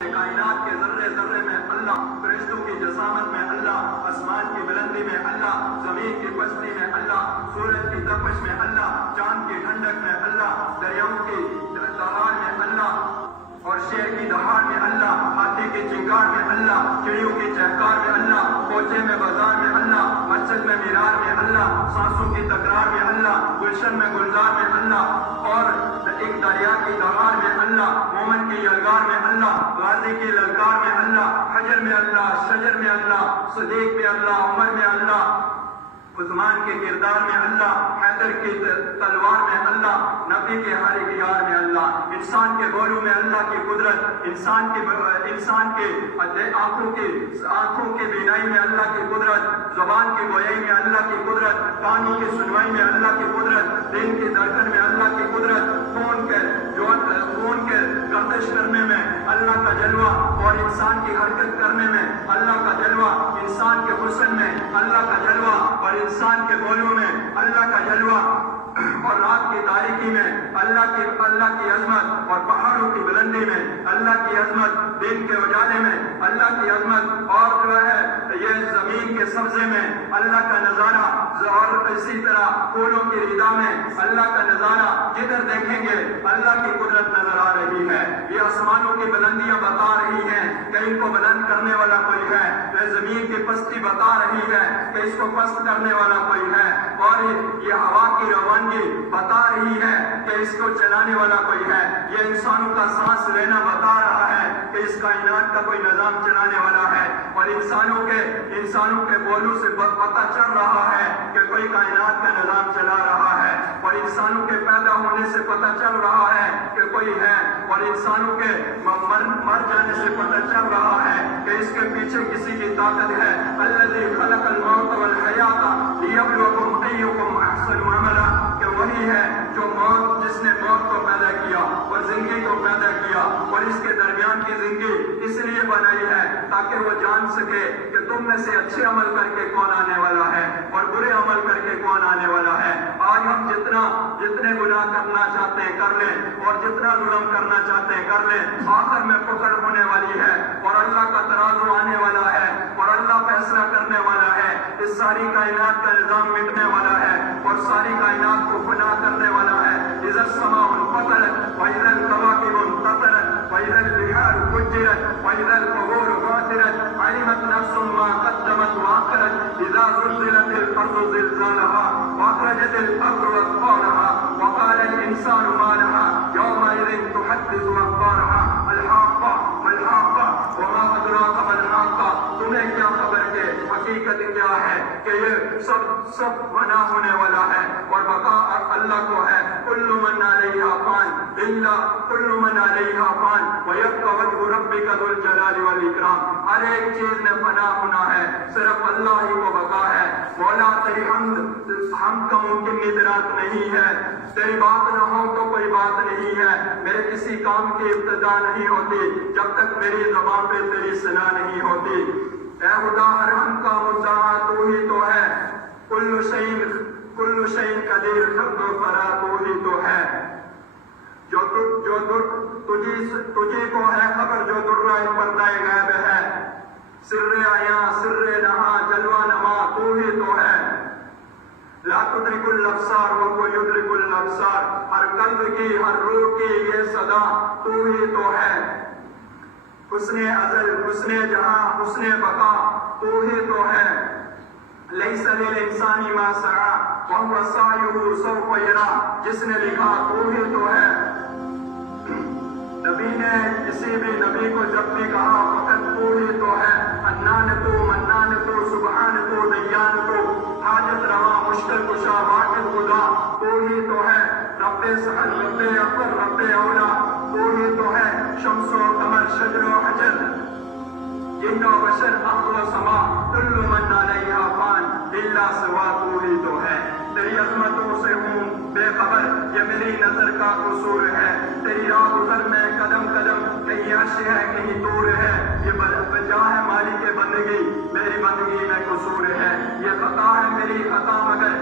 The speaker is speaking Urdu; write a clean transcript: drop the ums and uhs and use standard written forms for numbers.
کائنات کے ذرے ذرے میں اللہ، فرشتوں کی جسامت میں اللہ، آسمان کی بلندی میں اللہ، زمین کی پستی میں اللہ، سورج کی تپش میں اللہ، چاند کی ٹھنڈک میں اللہ، دریاؤں کی دہاڑ میں اللہ، اور شیر کی دہاڑ میں اللہ، ہاتھی کی چنگار میں اللہ، چڑیوں کی چہکار میں اللہ، کوچے میں بازار میں اللہ، مسجد میں میرار میں اللہ، سانسوں کی تکرار میں اللہ، گلشن میں گلزار میں اللہ، اور ایک دریا کی دہاڑ میں اللہ، مومن کی یلغار میں اللہ، غازی کی للکار میں اللہ، حجر میں اللہ، شجر میں اللہ، صدیق میں اللہ، عمر میں اللہ، عثمان کے کردار میں اللہ، حیدر کی تلوار میں اللہ، نبی کے ہر اختیار میں اللہ، انسان کے بولوں میں اللہ کی قدرت، انسان کے آنکھوں کی بینائی میں اللہ کی قدرت، زبان کی گویائی میں اللہ کی قدرت، کانوں کی سنوائی میں اللہ کی قدرت، دل کی دھڑکن میں اللہ کی قدرت، خون کے گردش کرنے میں اللہ کا جلوہ، اور انسان کی حرکت کرنے میں اللہ کا جلوہ، انسان کے حسن میں اللہ کا جلوہ، اور انسان کے بولوں میں اللہ کا جلوہ، اور رات کی تاریکی میں اللہ کی عظمت، اور پہاڑوں کی بلندی میں اللہ کی عظمت، دن کے اجالے میں اللہ کی عظمت، اور جو ہے یہ زمین کے سبزے میں اللہ کا نظارہ، اور اسی طرح پھولوں کی ردا میں اللہ کا نظارہ، جدھر دیکھیں گے اللہ کی قدرت نظر آ رہی ہے۔ یہ آسمانوں کی بلندیاں بتا رہی ہیں کہ ان کو بلند کرنے والا کوئی ہے، یہ زمین کی پستی بتا رہی ہے کہ اس کو پست کرنے والا کوئی ہے، اور یہ ہوا کی روانگی بتا رہی ہے کہ اس کو چلانے والا کوئی ہے، یہ انسانوں کا سانس لینا بتا رہا ہے کہ اس کائنات کا کوئی نظام چلانے والا ہے، اور انسانوں کے بولوں سے پتہ چل رہا ہے کہ کوئی کائنات کا نظام چلا رہا ہے، اور انسانوں کے پیدا ہونے سے پتہ چل رہا ہے کہ کوئی ہے، اور انسانوں کے مر جانے سے پتہ چل رہا ہے کہ اس کے پیچھے کسی کی طاقت ہے۔ الذی خلق الموت والحیات لیبلوکم ایکم احسن عملا، کہ وہی ہے جس نے موت کو پیدا کیا اور زندگی کو پیدا کیا، اور اس کے درمیان کی زندگی اس لیے بنائی ہے تاکہ وہ جان سکے کہ تم میں سے اچھے عمل کر کے کون آنے والا ہے اور برے عمل کر کے کون آنے والا ہے۔ آج ہم جتنے گناہ کرنا چاہتے ہیں کر لیں، اور جتنا ظلم کرنا چاہتے ہیں کر لیں، آخر میں پکڑ ہونے والی ہے، اور اللہ کا ترازو آنے والا ہے، اور اللہ فیصلہ کرنے والا ہے۔ اس ساری کائنات کا نظام مٹنے والا ہے، اور ساری کائنات کو فنا کرنے والا ہے۔ اذا السماء انفطرت واذا الكواكب انتثرت واذا البحار فجرت واذا القبور بعثرت علمت نفس ما قدمت واخرت اذا زلزلت الارض زلزالها واخرجت الارض اثقالها وقال الانسان ما لها يومئذ تحدث اخبارها الحاقة ما الحاقة وما ادراك ما الحاقة، تمہیں کیا خبر کہ حقیقت کیا ہے کہ یہ سب فنا ہونے والا ہے، اور بقا اللہ کو ہے۔ کل من علیہا فان کل من علیہا فان ویبقى وجہ ربک ذو الجلال والاکرام، ہر ایک چیز میں فنا ہونا ہے، صرف اللہ ہی کو بقا ہے۔ مولا تیری حمد کا ممکن ندرات نہیں ہے، تیری بات نہ ہو تو کوئی بات نہیں ہے، میرے کسی کام کی ابتدا نہیں ہوتی جب تک میری زبان پہ تیری ثنا نہیں ہوتی۔ اے خدا، ہر ہم کا مدعا تو ہی تو ہے، کل شیء قدیر، خلق و فرا تو ہی تو ہے، تجھے کو ہے خبر جو درائے پردہ غیب ہے، سر عیاں سر نہا جلوہ نما تو ہی تو ہے، لا تدرک الابصار وهو یدرک الابصار، ہر قلب کی ہر روح کی یہ صدا تو ہی تو ہے، حسن ازل حسن جہاں حسن بقا تو ہی تو ہے، لیس للانسان ما سعی وهو سعیہ سوف یری، جس نے لکھا تو ہی تو ہے۔ نبی نے کسی بھی نبی کو جب بھی کہا فقط تو ہی تو ہے، حنان تو منان تو سبحان تو دیان تو، حاجت روا مشکل کشا واجد خدا تو ہی تو ہے، رب سحر رب اکبر رب اولا تو ہی تو ہے، شمس و قمر شجر و حجر جن و بشر ارض و سما کل من علیہا فان الا سوا تو ہی تو ہے۔ تیری عظمتوں سے ہوں بے خبر، یہ میری نظر کا قصور ہے، تیری راہ گزر میں قدم قدم، کہیں عرش ہے کہیں طور ہے، یہ بجا ہے مالک بندگی، میری بندگی میں قصور ہے، یہ خطا ہے میری خطا مگر